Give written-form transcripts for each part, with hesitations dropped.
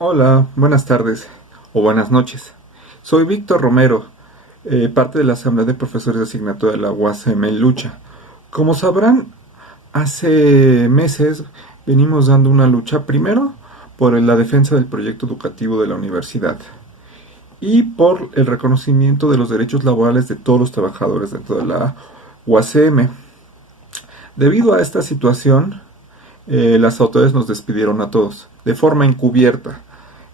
Hola, buenas tardes o buenas noches. Soy Víctor Romero, parte de la Asamblea de Profesores de Asignatura de la UASM en Lucha. Como sabrán, hace meses venimos dando una lucha primero por la defensa del proyecto educativo de la universidad y por el reconocimiento de los derechos laborales de todos los trabajadores dentro de la UASM. Debido a esta situación, las autoridades nos despidieron a todos de forma encubierta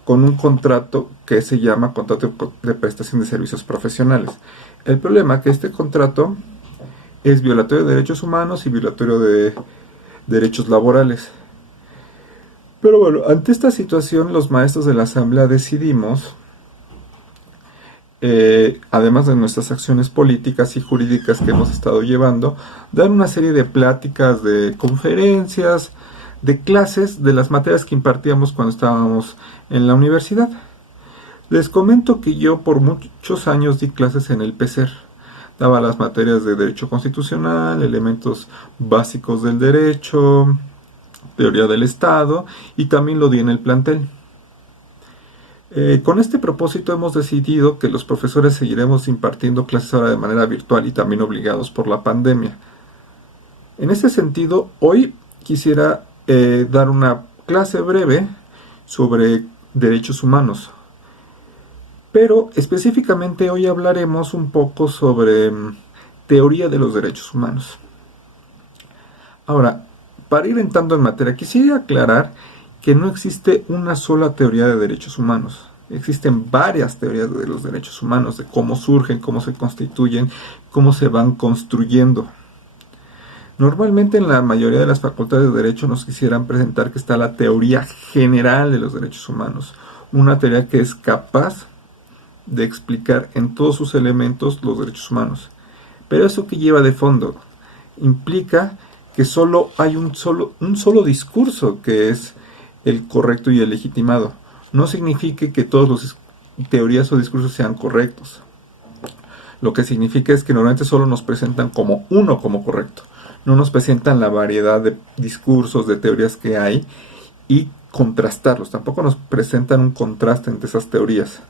con un contrato que se llama contrato de prestación de servicios profesionales. El problema es que este contrato es violatorio de derechos humanos y violatorio de derechos laborales. Pero bueno, ante esta situación los maestros de la asamblea decidimos, además de nuestras acciones políticas y jurídicas que hemos estado llevando, dar una serie de pláticas, de conferencias, de clases de las materias que impartíamos cuando estábamos en la universidad. Les comento que yo por muchos años di clases en el PECER. Daba las materias de Derecho Constitucional, elementos básicos del derecho, teoría del Estado, y también lo di en el plantel. Con este propósito hemos decidido que los profesores seguiremos impartiendo clases ahora de manera virtual y también obligados por la pandemia. En este sentido, hoy quisiera dar una clase breve sobre derechos humanos. Pero específicamente hoy hablaremos un poco sobre teoría de los derechos humanos. Ahora, para ir entrando en materia, quisiera aclarar que no existe una sola teoría de derechos humanos. Existen varias teorías de los derechos humanos, de cómo surgen, cómo se constituyen, cómo se van construyendo. Normalmente en la mayoría de las facultades de Derecho nos quisieran presentar que está la teoría general de los derechos humanos, una teoría que es capaz de explicar en todos sus elementos los derechos humanos. Pero eso que lleva de fondo implica que solo hay un solo discurso que es el correcto y el legitimado. No significa que todas las teorías o discursos sean correctos. Lo que significa es que normalmente solo nos presentan como uno como correcto. No nos presentan la variedad de discursos, de teorías que hay y contrastarlos. Tampoco nos presentan un contraste entre esas teorías.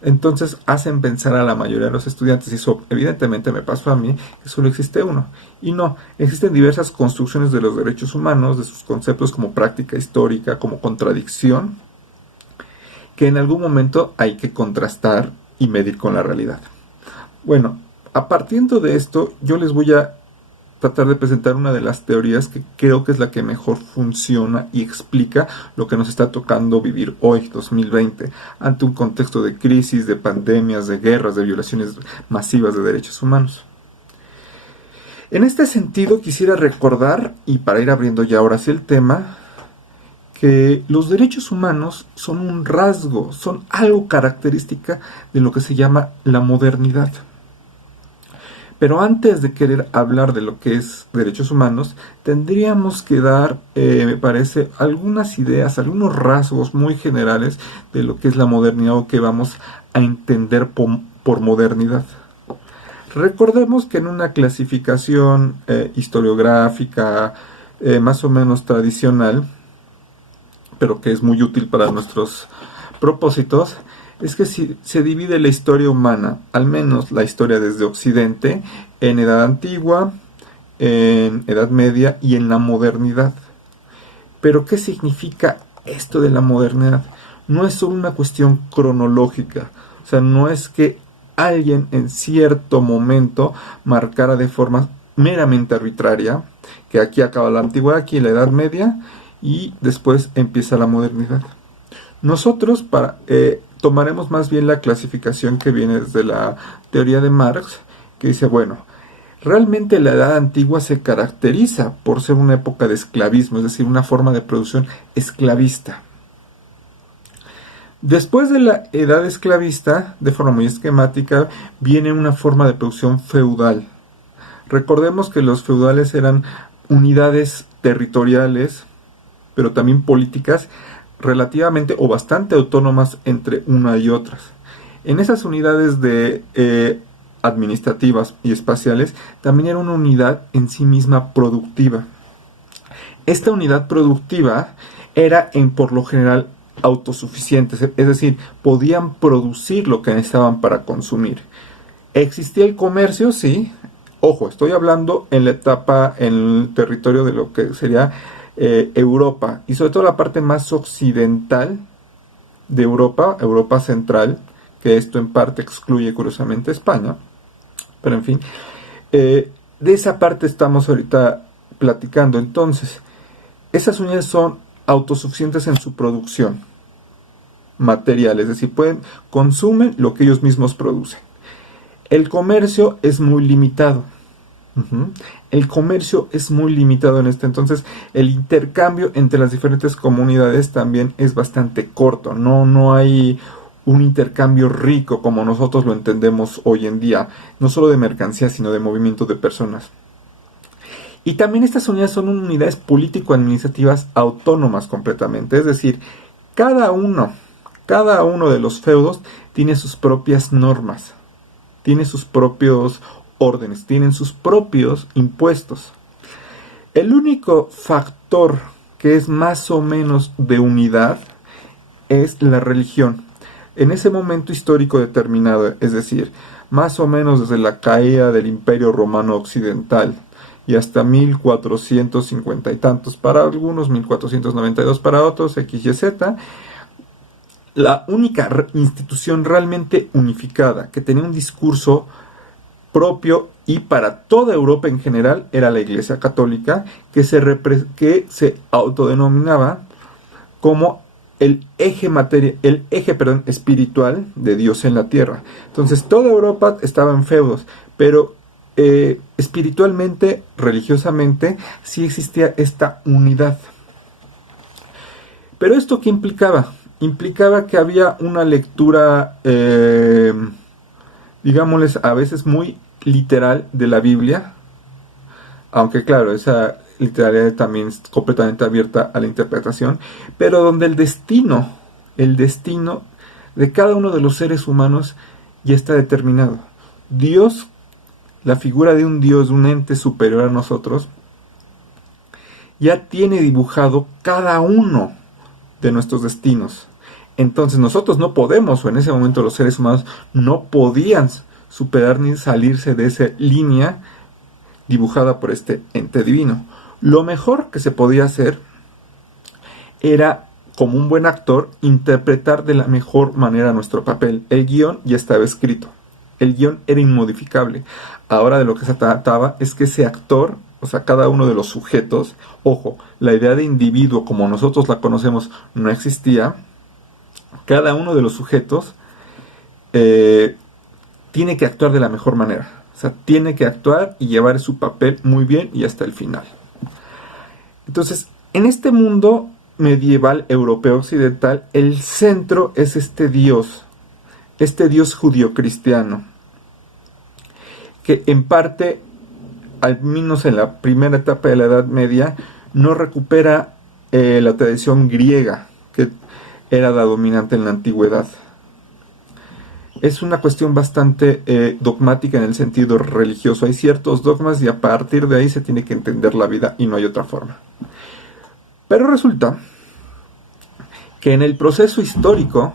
Entonces hacen pensar a la mayoría de los estudiantes, y eso evidentemente me pasó a mí, que solo existe uno. Y no, existen diversas construcciones de los derechos humanos, de sus conceptos como práctica histórica, como contradicción, que en algún momento hay que contrastar y medir con la realidad. Bueno, a partir de esto, yo les voy a tratar de presentar una de las teorías que creo que es la que mejor funciona y explica lo que nos está tocando vivir hoy, 2020, ante un contexto de crisis, de pandemias, de guerras, de violaciones masivas de derechos humanos. En este sentido, quisiera recordar, y para ir abriendo ya ahora sí el tema, que los derechos humanos son un rasgo, son algo característica de lo que se llama la modernidad. Pero antes de querer hablar de lo que es derechos humanos, tendríamos que dar, me parece, algunas ideas, algunos rasgos muy generales de lo que es la modernidad o que vamos a entender por modernidad. Recordemos que en una clasificación historiográfica más o menos tradicional, pero que es muy útil para nuestros propósitos, es que si se divide la historia humana, al menos la historia desde Occidente, en Edad Antigua, en Edad Media y en la modernidad. Pero ¿qué significa esto de la modernidad? No es solo una cuestión cronológica, o sea, no es que alguien en cierto momento marcara de forma meramente arbitraria, que aquí acaba la antigüedad, aquí la Edad Media, y después empieza la modernidad. Nosotros tomaremos más bien la clasificación que viene desde la teoría de Marx, que dice, bueno, realmente la Edad Antigua se caracteriza por ser una época de esclavismo, es decir, una forma de producción esclavista. Después de la edad esclavista, de forma muy esquemática, viene una forma de producción feudal. Recordemos que los feudales eran unidades territoriales, pero también políticas, relativamente o bastante autónomas entre una y otras. En esas unidades administrativas y espaciales también era una unidad en sí misma productiva. Esta unidad productiva era por lo general autosuficientes, es decir, podían producir lo que necesitaban para consumir. ¿Existía el comercio? Sí. Ojo, estoy hablando en la etapa, en el territorio de lo que sería Europa, y sobre todo la parte más occidental de Europa, Europa central, que esto en parte excluye curiosamente España, pero en fin, de esa parte estamos ahorita platicando. Entonces, esas unidades son autosuficientes en su producción material, es decir, consumen lo que ellos mismos producen. El comercio es muy limitado. El comercio es muy limitado en este, entonces el intercambio entre las diferentes comunidades también es bastante corto. No hay un intercambio rico como nosotros lo entendemos hoy en día, no solo de mercancías, sino de movimiento de personas. Y también estas unidades son unidades político-administrativas autónomas completamente, es decir, cada uno de los feudos tiene sus propias normas, tiene sus propios órdenes, tienen sus propios impuestos. El único factor que es más o menos de unidad es la religión. En ese momento histórico determinado, es decir, más o menos desde la caída del Imperio Romano Occidental y hasta 1450 y tantos para algunos, 1492 para otros, XYZ, la única institución realmente unificada que tenía un discurso propio y para toda Europa en general era la Iglesia Católica, que se autodenominaba como el eje espiritual de Dios en la tierra. Entonces toda Europa estaba en feudos, pero espiritualmente, religiosamente, sí existía esta unidad. Pero ¿esto qué implicaba? Implicaba que había una lectura, digámosles, a veces muy literal de la Biblia, aunque claro, esa literalidad también es completamente abierta a la interpretación, pero donde el destino de cada uno de los seres humanos ya está determinado. Dios, la figura de un Dios, un ente superior a nosotros, ya tiene dibujado cada uno de nuestros destinos. Entonces nosotros no podemos, o en ese momento los seres humanos no podían superar ni salirse de esa línea dibujada por este ente divino. Lo mejor que se podía hacer era, como un buen actor, interpretar de la mejor manera nuestro papel. El guión ya estaba escrito. El guión era inmodificable. Ahora de lo que se trataba es que ese actor, o sea, cada uno de los sujetos, ojo, la idea de individuo como nosotros la conocemos no existía. Cada uno de los sujetos tiene que actuar de la mejor manera. O sea, tiene que actuar y llevar su papel muy bien y hasta el final. Entonces, en este mundo medieval europeo occidental, el centro es este Dios judío-cristiano, que en parte, al menos en la primera etapa de la Edad Media, no recupera la tradición griega, que era la dominante en la antigüedad. Es una cuestión bastante dogmática en el sentido religioso. Hay ciertos dogmas y a partir de ahí se tiene que entender la vida y no hay otra forma. Pero resulta que en el proceso histórico,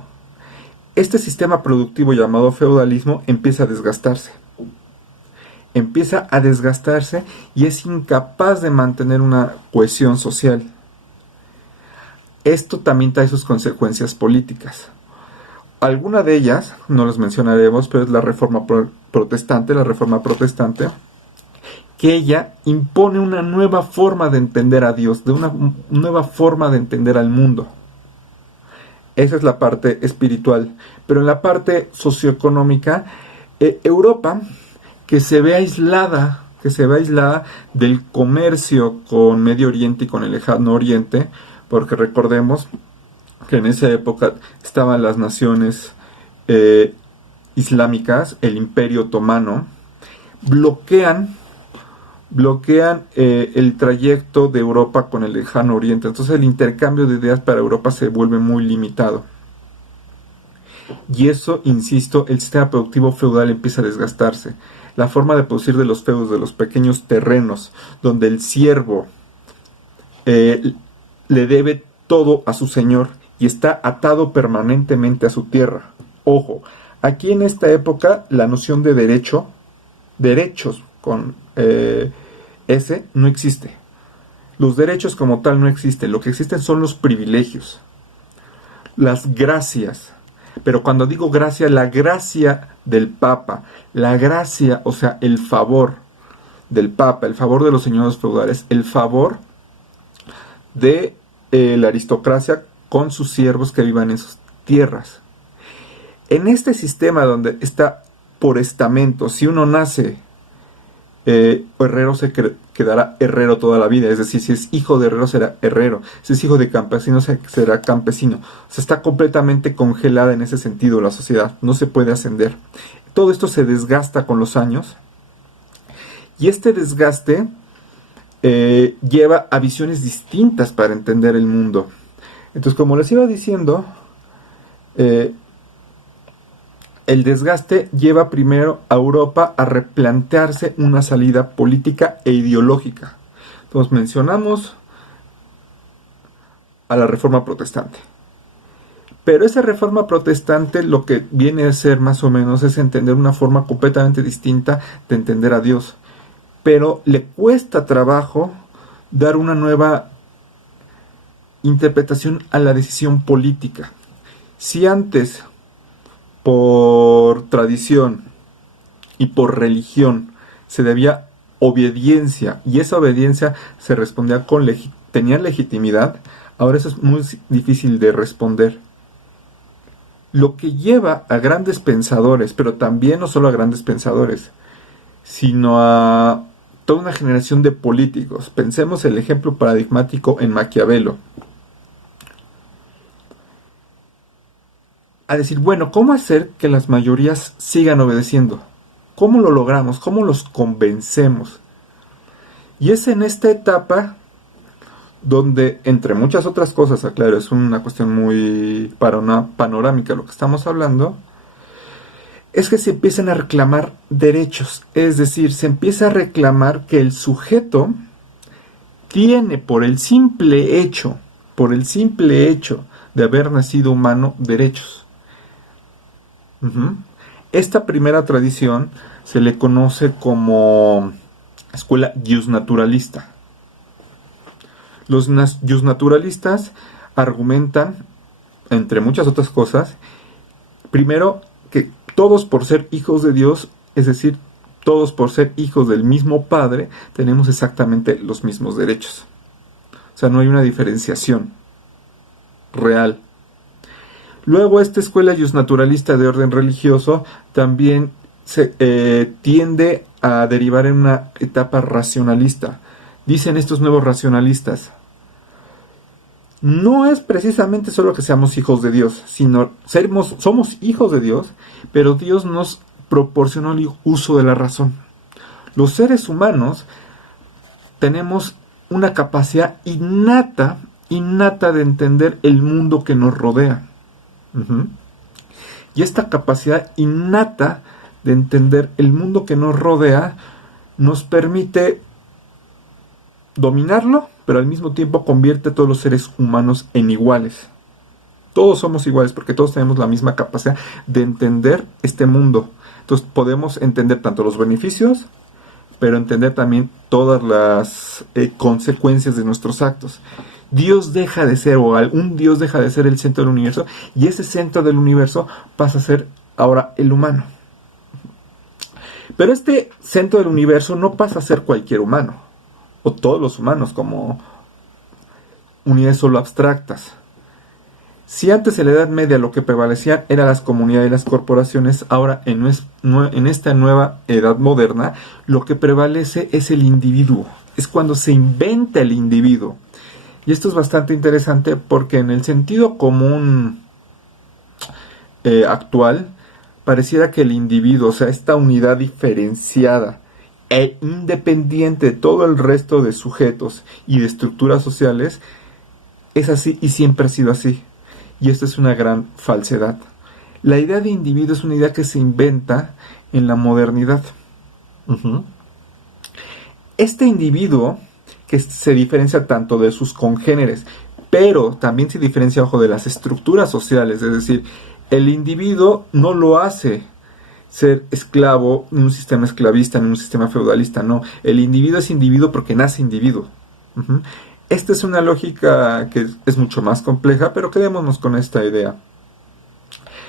este sistema productivo llamado feudalismo empieza a desgastarse. Empieza a desgastarse y es incapaz de mantener una cohesión social. Esto también trae sus consecuencias políticas. Alguna de ellas, no las mencionaremos, pero es la reforma protestante, que ella impone una nueva forma de entender a Dios, de una nueva forma de entender al mundo. Esa es la parte espiritual. Pero en la parte socioeconómica, Europa, que se ve aislada del comercio con Medio Oriente y con el Lejano Oriente, porque recordemos que en esa época estaban las naciones islámicas, el Imperio Otomano, bloquean el trayecto de Europa con el Lejano Oriente. Entonces el intercambio de ideas para Europa se vuelve muy limitado. Y eso, insisto, el sistema productivo feudal empieza a desgastarse. La forma de producir de los feudos, de los pequeños terrenos, donde el siervo le debe todo a su señor y está atado permanentemente a su tierra. Ojo, aquí en esta época la noción de derecho, derechos con S, no existe. Los derechos como tal no existen, lo que existen son los privilegios, las gracias. Pero cuando digo gracia, la gracia del Papa, la gracia, o sea, el favor del Papa, el favor de los señores feudales, el favor de la aristocracia con sus siervos que vivan en sus tierras. En este sistema donde está por estamento, si uno nace herrero, se quedará herrero toda la vida. Es decir, si es hijo de herrero, será herrero. Si es hijo de campesino, será campesino. O sea, está completamente congelada en ese sentido la sociedad. No se puede ascender. Todo esto se desgasta con los años. Y este desgaste lleva a visiones distintas para entender el mundo. Entonces, como les iba diciendo, el desgaste lleva primero a Europa a replantearse una salida política e ideológica. Entonces mencionamos a la Reforma Protestante. Pero esa Reforma Protestante lo que viene a ser más o menos es entender una forma completamente distinta de entender a Dios. Pero le cuesta trabajo dar una nueva interpretación a la decisión política. Si antes, por tradición y por religión, se debía obediencia, y esa obediencia se respondía con tenía legitimidad, ahora eso es muy difícil de responder. Lo que lleva a grandes pensadores, pero también no solo a grandes pensadores, sino a toda una generación de políticos. Pensemos el ejemplo paradigmático en Maquiavelo. A decir, bueno, ¿cómo hacer que las mayorías sigan obedeciendo? ¿Cómo lo logramos? ¿Cómo los convencemos? Y es en esta etapa donde, entre muchas otras cosas, aclaro, es una cuestión muy panorámica lo que estamos hablando, es que se empiezan a reclamar derechos. Es decir, se empieza a reclamar que el sujeto tiene por el simple hecho de haber nacido humano, derechos. Esta primera tradición se le conoce como escuela justnaturalista. Los justnaturalistas argumentan, entre muchas otras cosas, primero que todos por ser hijos de Dios, es decir, todos por ser hijos del mismo Padre, tenemos exactamente los mismos derechos. O sea, no hay una diferenciación real. Luego, esta escuela justnaturalista de orden religioso también tiende a derivar en una etapa racionalista. Dicen estos nuevos racionalistas, no es precisamente solo que seamos hijos de Dios, sino somos hijos de Dios, pero Dios nos proporcionó el uso de la razón. Los seres humanos tenemos una capacidad innata de entender el mundo que nos rodea. Y esta capacidad innata de entender el mundo que nos rodea nos permite dominarlo, pero al mismo tiempo convierte a todos los seres humanos en iguales. Todos somos iguales porque todos tenemos la misma capacidad de entender este mundo. Entonces podemos entender tanto los beneficios, pero entender también todas las consecuencias de nuestros actos. Dios deja de ser, o un Dios deja de ser el centro del universo, y ese centro del universo pasa a ser ahora el humano. Pero este centro del universo no pasa a ser cualquier humano, o todos los humanos como unidades solo abstractas. Si antes en la Edad Media lo que prevalecían eran las comunidades y las corporaciones, ahora en esta nueva edad moderna lo que prevalece es el individuo. Es cuando se inventa el individuo. Y esto es bastante interesante porque en el sentido común actual, pareciera que el individuo, o sea, esta unidad diferenciada e independiente de todo el resto de sujetos y de estructuras sociales, es así y siempre ha sido así. Y esto es una gran falsedad. La idea de individuo es una idea que se inventa en la modernidad. Este individuo, que se diferencia tanto de sus congéneres, pero también se diferencia, ojo, de las estructuras sociales, es decir, el individuo no lo hace ser esclavo en un sistema esclavista, en un sistema feudalista, no, el individuo es individuo porque nace individuo. Uh-huh. Esta es una lógica que es mucho más compleja, pero quedémonos con esta idea.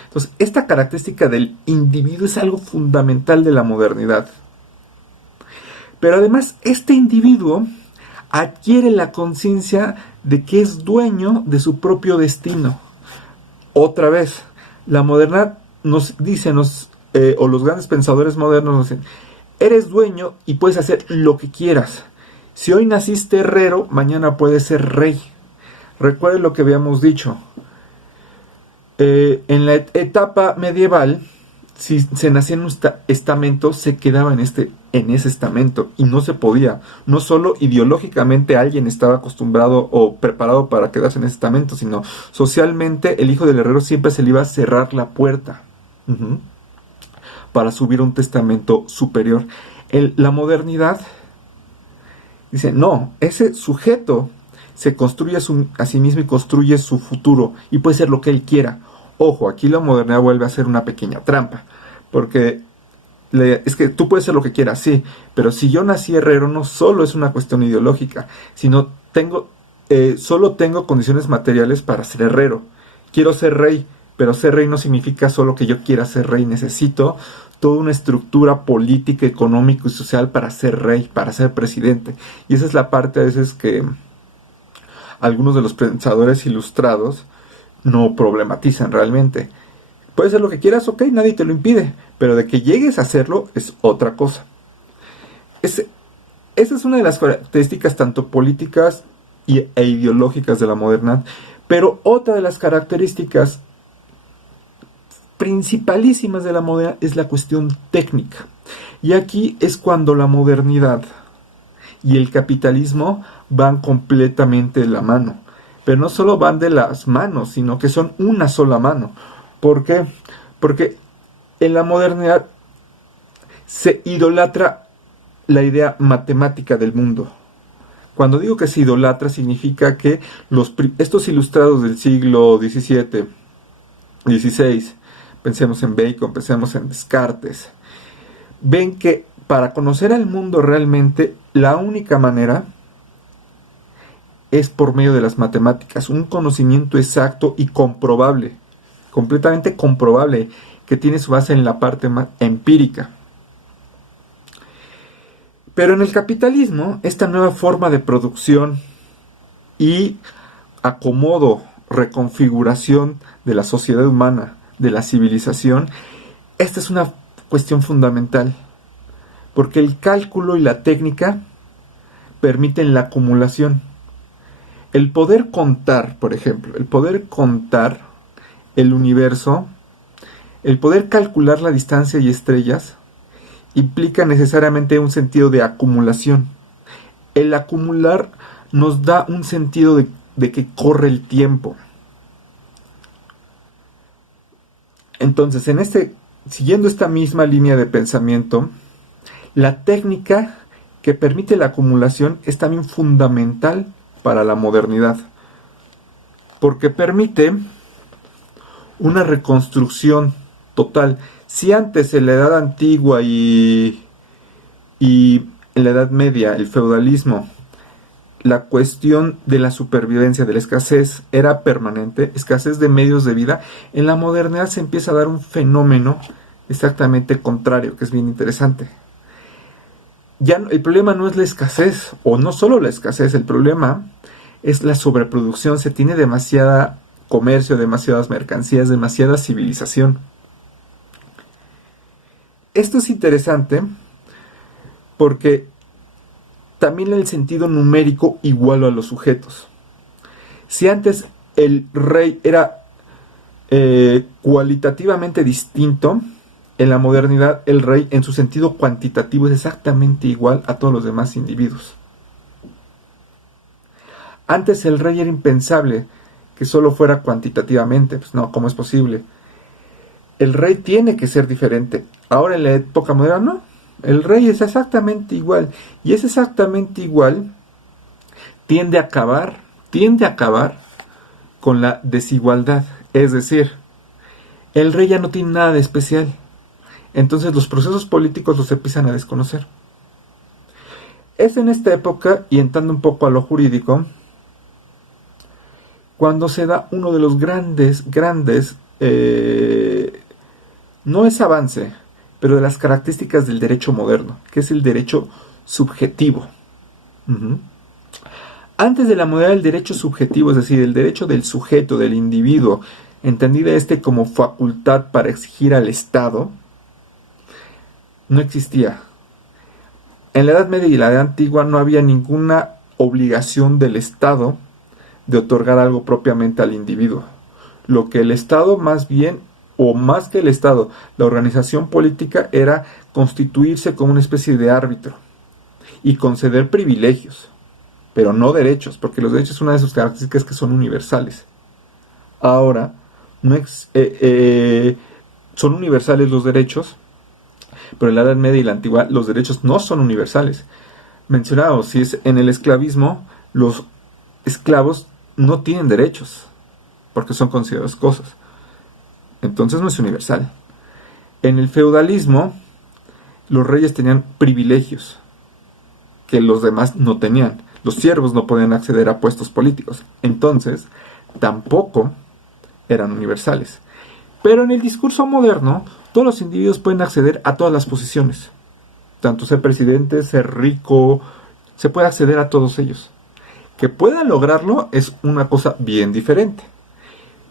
Entonces, esta característica del individuo es algo fundamental de la modernidad. Pero además, este individuo adquiere la conciencia de que es dueño de su propio destino. Otra vez, la modernidad nos dice, o los grandes pensadores modernos nos dicen, eres dueño y puedes hacer lo que quieras. Si hoy naciste herrero, mañana puedes ser rey. Recuerden lo que habíamos dicho. En la etapa medieval, si se nacía en un estamento, se quedaba en ese estamento y no se podía. No solo ideológicamente alguien estaba acostumbrado o preparado para quedarse en ese estamento, sino socialmente el hijo del herrero siempre se le iba a cerrar la puerta para subir a un testamento superior. La modernidad dice, no, ese sujeto se construye a sí mismo y construye su futuro y puede ser lo que él quiera. Ojo, aquí la modernidad vuelve a ser una pequeña trampa, porque es que tú puedes ser lo que quieras, sí, pero si yo nací herrero no solo es una cuestión ideológica, sino solo tengo condiciones materiales para ser herrero. Quiero ser rey, pero ser rey no significa solo que yo quiera ser rey, necesito toda una estructura política, económica y social para ser rey, para ser presidente. Y esa es la parte a veces que algunos de los pensadores ilustrados no problematizan realmente. Puedes ser lo que quieras, ok, nadie te lo impide, pero de que llegues a hacerlo es otra cosa. Esa es una de las características tanto políticas e ideológicas de la modernidad, pero otra de las características principalísimas de la modernidad es la cuestión técnica. Y aquí es cuando la modernidad y el capitalismo van completamente de la mano. Pero no solo van de las manos, sino que son una sola mano. ¿Por qué? Porque en la modernidad se idolatra la idea matemática del mundo. Cuando digo que se idolatra, significa que estos ilustrados del siglo XVII, XVI, pensemos en Bacon, pensemos en Descartes, ven que para conocer al mundo realmente, la única manera es por medio de las matemáticas, un conocimiento exacto y comprobable, completamente comprobable, que tiene su base en la parte más empírica. Pero en el capitalismo, esta nueva forma de producción y acomodo, reconfiguración de la sociedad humana, de la civilización, esta es una cuestión fundamental, porque el cálculo y la técnica permiten la acumulación. El poder contar, por ejemplo, el poder contar el universo, el poder calcular la distancia y estrellas, implica necesariamente un sentido de acumulación. El acumular nos da un sentido de que corre el tiempo. Entonces, siguiendo esta misma línea de pensamiento, la técnica que permite la acumulación es también fundamental para la modernidad, porque permite una reconstrucción total. Si antes en la Edad Antigua y en la Edad Media, el feudalismo, la cuestión de la supervivencia, de la escasez era permanente, escasez de medios de vida, en la modernidad se empieza a dar un fenómeno exactamente contrario, que es bien interesante. Ya el problema no es la escasez, o no solo la escasez, el problema es la sobreproducción. Se tiene demasiada comercio, demasiadas mercancías, demasiada civilización. Esto es interesante porque también el sentido numérico iguala a los sujetos. Si antes el rey era cualitativamente distinto, en la modernidad el rey en su sentido cuantitativo es exactamente igual a todos los demás individuos. Antes el rey era impensable que solo fuera cuantitativamente. Pues no, ¿cómo es posible? El rey tiene que ser diferente. Ahora en la época moderna, no. El rey es exactamente igual. Y es exactamente igual tiende a acabar con la desigualdad. Es decir, el rey ya no tiene nada de especial. Entonces los procesos políticos los empiezan a desconocer. Es en esta época, y entrando un poco a lo jurídico, cuando se da uno de los grandes, no es avance, pero de las características del derecho moderno, que es el derecho subjetivo. Antes de la modernidad, el derecho subjetivo, es decir, el derecho del sujeto, del individuo, entendida como facultad para exigir al Estado, no existía. En la Edad Media y la Edad Antigua no había ninguna obligación del Estado de otorgar algo propiamente al individuo. Lo que el Estado más bien, o más que el Estado, la organización política era constituirse como una especie de árbitro y conceder privilegios, pero no derechos, porque los derechos, una de sus características, que son universales. Ahora, son universales los derechos, pero en la Edad Media y la Antigua los derechos no son universales. Mencionado, si es en el esclavismo, los esclavos no tienen derechos, porque son considerados cosas. Entonces no es universal. En el feudalismo, los reyes tenían privilegios que los demás no tenían. Los siervos no podían acceder a puestos políticos. Entonces, tampoco eran universales. Pero en el discurso moderno, todos los individuos pueden acceder a todas las posiciones. Tanto ser presidente, ser rico, se puede acceder a todos ellos. Que puedan lograrlo es una cosa bien diferente.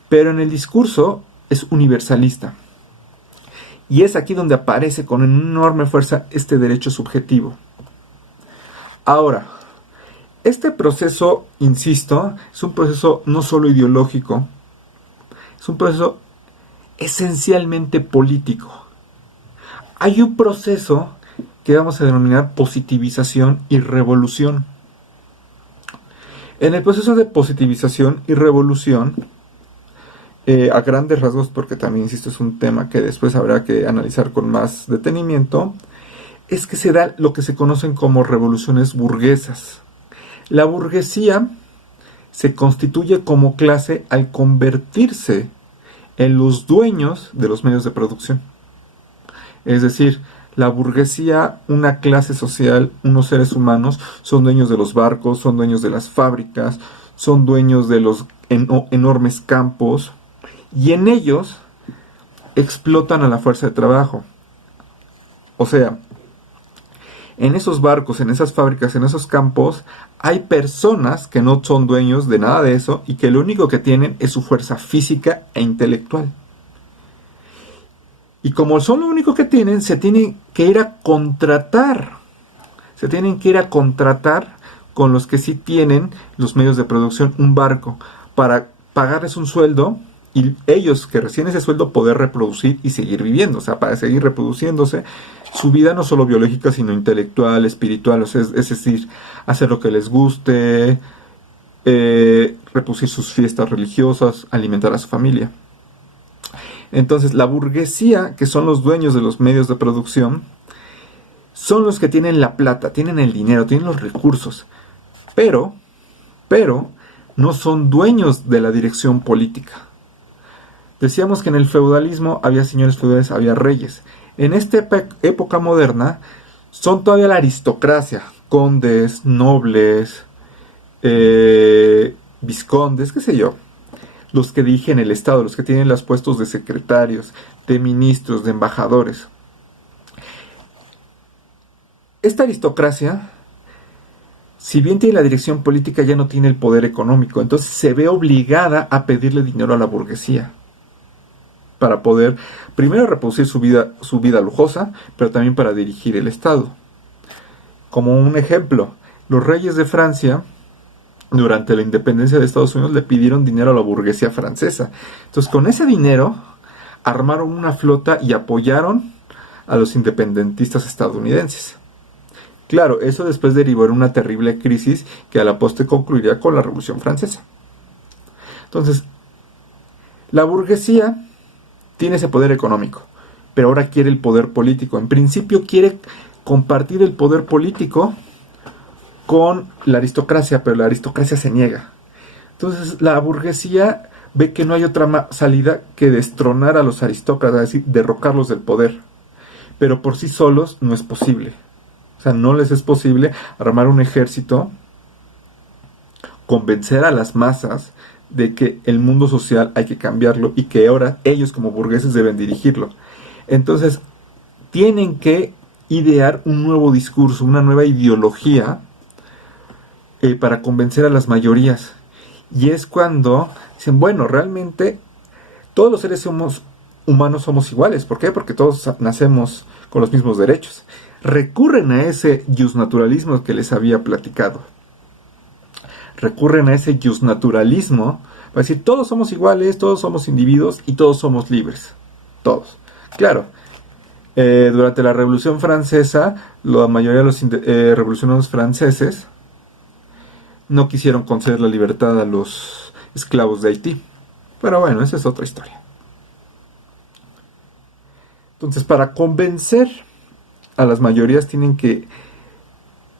Pero en el discurso es universalista. Y es aquí donde aparece con enorme fuerza este derecho subjetivo. Ahora, este proceso, insisto, es un proceso no solo ideológico, es un proceso esencialmente político. Hay un proceso que vamos a denominar positivización y revolución. En el proceso de positivización y revolución, a grandes rasgos, porque también, insisto, es un tema que después habrá que analizar con más detenimiento, es que se da lo que se conocen como revoluciones burguesas. La burguesía se constituye como clase al convertirse en los dueños de los medios de producción. Es decir, la burguesía, una clase social, unos seres humanos, son dueños de los barcos, son dueños de las fábricas, son dueños de los enormes campos, y en ellos explotan a la fuerza de trabajo. O sea, en esos barcos, en esas fábricas, en esos campos, hay personas que no son dueños de nada de eso y que lo único que tienen es su fuerza física e intelectual. Y como son lo único que tienen, se tienen que ir a contratar. Se tienen que ir a contratar con los que sí tienen los medios de producción, un barco, para pagarles un sueldo y ellos, que reciben ese sueldo, poder reproducir y seguir viviendo. O sea, para seguir reproduciéndose su vida, no solo biológica, sino intelectual, espiritual. O sea, es decir, hacer lo que les guste, reproducir sus fiestas religiosas, alimentar a su familia. Entonces, la burguesía, que son los dueños de los medios de producción, son los que tienen la plata, tienen el dinero, tienen los recursos, pero no son dueños de la dirección política. Decíamos que en el feudalismo había señores feudales, había reyes. En esta época moderna son todavía la aristocracia, condes, nobles, vizcondes, qué sé yo, los que dirigen el Estado, los que tienen los puestos de secretarios, de ministros, de embajadores. Esta aristocracia, si bien tiene la dirección política, ya no tiene el poder económico, entonces se ve obligada a pedirle dinero a la burguesía para poder, primero, reproducir su vida lujosa, pero también para dirigir el Estado. Como un ejemplo, los reyes de Francia, durante la independencia de Estados Unidos, le pidieron dinero a la burguesía francesa. Entonces, con ese dinero, armaron una flota y apoyaron a los independentistas estadounidenses. Claro, eso después derivó en una terrible crisis que a la postre concluiría con la Revolución Francesa. Entonces, la burguesía tiene ese poder económico, pero ahora quiere el poder político. En principio quiere compartir el poder político con la aristocracia, pero la aristocracia se niega. Entonces la burguesía ve que no hay otra salida que destronar a los aristócratas, es decir, derrocarlos del poder. Pero por sí solos no es posible. O sea, no les es posible armar un ejército, convencer a las masas de que el mundo social hay que cambiarlo y que ahora ellos como burgueses deben dirigirlo. Entonces, tienen que idear un nuevo discurso, una nueva ideología para convencer a las mayorías. Y es cuando dicen, bueno, realmente todos los seres humanos somos iguales. ¿Por qué? Porque todos nacemos con los mismos derechos. Recurren a ese justnaturalismo que les había platicado. Recurren a ese justnaturalismo para decir, todos somos iguales, todos somos individuos y todos somos libres. Todos. Claro, durante la Revolución Francesa, la mayoría de los revolucionarios franceses no quisieron conceder la libertad a los esclavos de Haití. Pero bueno, esa es otra historia. Entonces, para convencer a las mayorías tienen que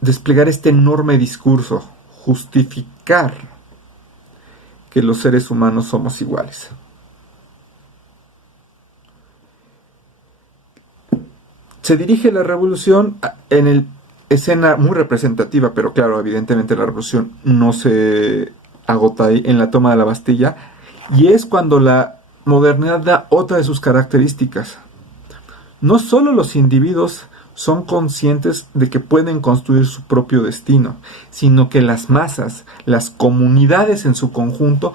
desplegar este enorme discurso, justificar que los seres humanos somos iguales. Se dirige la revolución en el escena muy representativa, pero claro, evidentemente la revolución no se agota ahí en la toma de la Bastilla, y es cuando la modernidad da otra de sus características. No solo los individuos son conscientes de que pueden construir su propio destino, sino que las masas, las comunidades en su conjunto,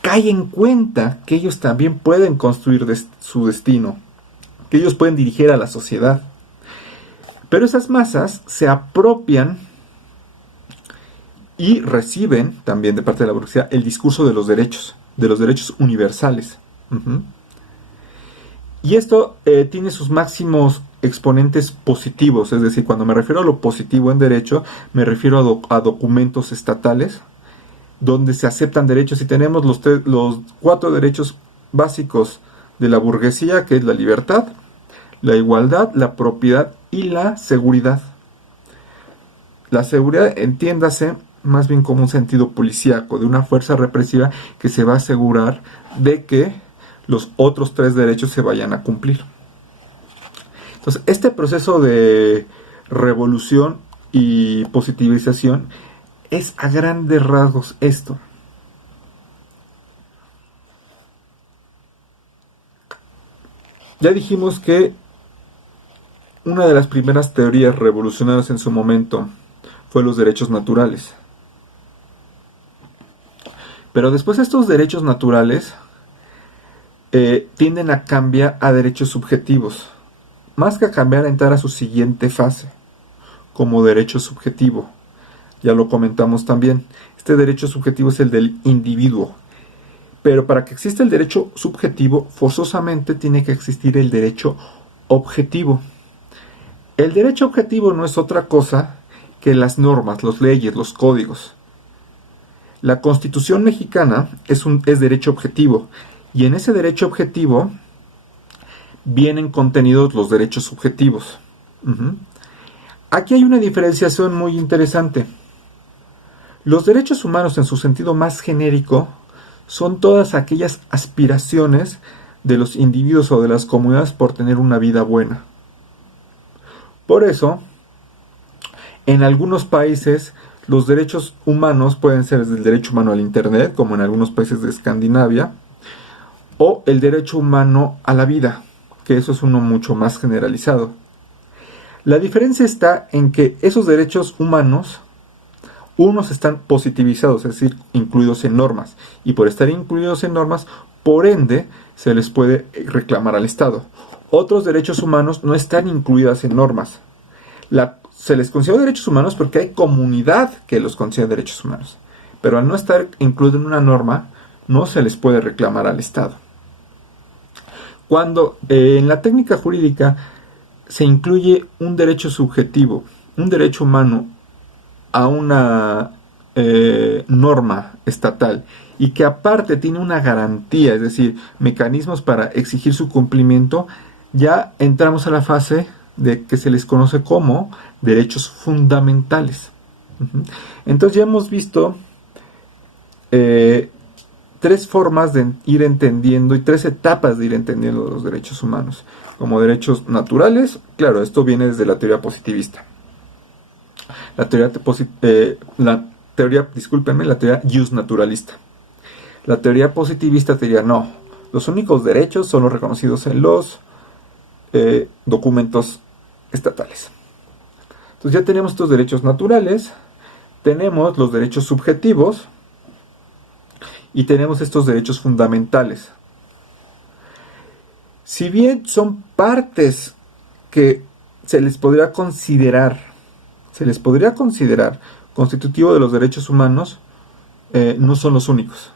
caen en cuenta que ellos también pueden construir su destino, que ellos pueden dirigir a la sociedad. Pero esas masas se apropian y reciben también de parte de la burguesía el discurso de los derechos universales. Y esto tiene sus máximos exponentes positivos, es decir, cuando me refiero a lo positivo en derecho, me refiero a documentos estatales donde se aceptan derechos, y tenemos los 4 derechos básicos de la burguesía, que es la libertad, la igualdad, la propiedad y la seguridad. La seguridad, entiéndase, más bien como un sentido policíaco, de una fuerza represiva que se va a asegurar de que los otros 3 derechos se vayan a cumplir. Entonces, este proceso de revolución y positivización es a grandes rasgos esto. Ya dijimos que una de las primeras teorías revolucionarias en su momento fue los derechos naturales. Pero después estos derechos naturales tienden a cambiar a derechos subjetivos. Más que a cambiar, a entrar a su siguiente fase, como derecho subjetivo. Ya lo comentamos también. Este derecho subjetivo es el del individuo. Pero para que exista el derecho subjetivo, forzosamente tiene que existir el derecho objetivo. El derecho objetivo no es otra cosa que las normas, las leyes, los códigos. La Constitución mexicana es derecho objetivo, y en ese derecho objetivo vienen contenidos los derechos subjetivos. Aquí hay una diferenciación muy interesante. Los derechos humanos en su sentido más genérico son todas aquellas aspiraciones de los individuos o de las comunidades por tener una vida buena. Por eso, en algunos países, los derechos humanos pueden ser el derecho humano al Internet, como en algunos países de Escandinavia, o el derecho humano a la vida, que eso es uno mucho más generalizado. La diferencia está en que esos derechos humanos, unos están positivizados, es decir, incluidos en normas, y por estar incluidos en normas, por ende, se les puede reclamar al Estado. Otros derechos humanos no están incluidos en normas. Se les considera derechos humanos porque hay comunidad que los considera derechos humanos, pero al no estar incluido en una norma, no se les puede reclamar al Estado. Cuando en la técnica jurídica se incluye un derecho subjetivo, un derecho humano a una norma estatal, y que aparte tiene una garantía, es decir, mecanismos para exigir su cumplimiento, ya entramos a la fase de que se les conoce como derechos fundamentales. Entonces ya hemos visto eh, tres formas de ir entendiendo y tres etapas de ir entendiendo los derechos humanos. Como derechos naturales, claro, esto viene desde la teoría positivista. La teoría justnaturalista. La teoría positivista diría, no, los únicos derechos son los reconocidos en los documentos estatales. Entonces ya tenemos estos derechos naturales, tenemos los derechos subjetivos y tenemos estos derechos fundamentales. Si bien son partes que se les podría considerar constitutivo de los derechos humanos, no son los únicos.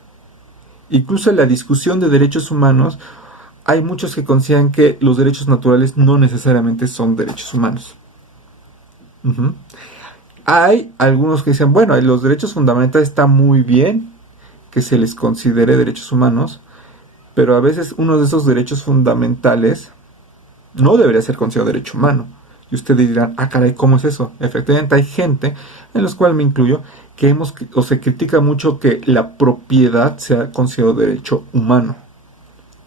Incluso en la discusión de derechos humanos, hay muchos que consideran que los derechos naturales no necesariamente son derechos humanos. Uh-huh. Hay algunos que dicen, bueno, los derechos fundamentales está muy bien que se les considere derechos humanos, pero a veces uno de esos derechos fundamentales no debería ser considerado derecho humano. Y ustedes dirán, ah, caray, ¿cómo es eso? Efectivamente hay gente, en los cuales me incluyo, que se critica mucho que la propiedad sea considerado derecho humano,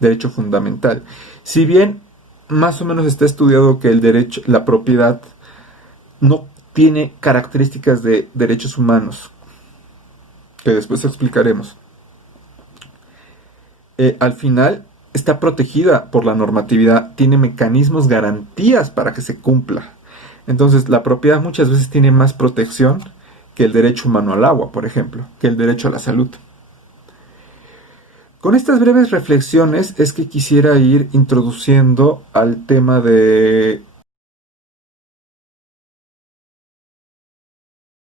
derecho fundamental. Si bien más o menos está estudiado que la propiedad no tiene características de derechos humanos, que después explicaremos. Al final está protegida por la normatividad, tiene mecanismos, garantías para que se cumpla. Entonces la propiedad muchas veces tiene más protección que el derecho humano al agua, por ejemplo, que el derecho a la salud. Con estas breves reflexiones es que quisiera ir introduciendo al tema de